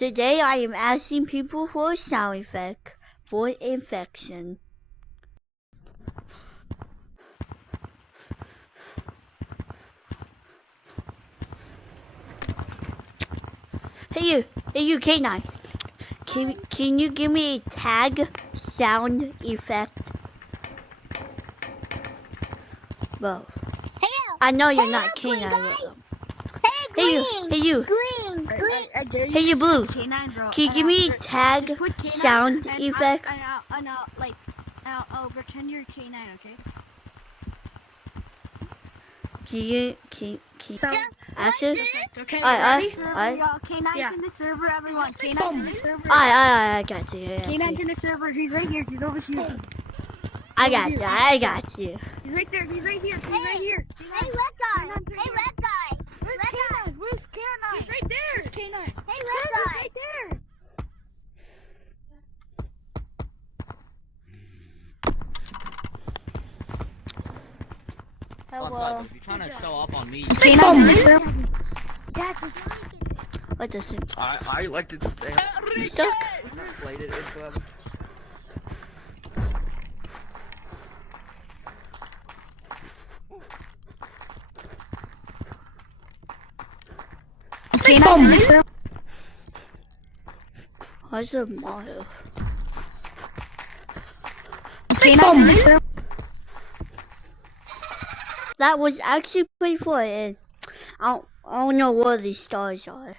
Today I am asking people for a sound effect for infection. Hey you K9. Can you give me a tag sound effect? Well, I know you're not K9. Hey you. Hey you Blue. Can you give me a tag sound effect? I'll pretend you're K9, okay? Actually? Okay, K9's in the server, everyone. K9's in the server. I got you. K9's in the server. He's right here. He's over here. I got you. He's right there. He's right here. He's right here. Hey, red guy. Hey, red guy. Where's K9? Where's K9? He's right there. Where's K9? Hey, red guy. Right there. Hello. If you're trying to show up on me, K9's in the server. What does it? I like to stay You stuck? inflated into them. K9's in the server. What's the motto? K9's in the server. That was actually pretty fun. I don't know what these stars are.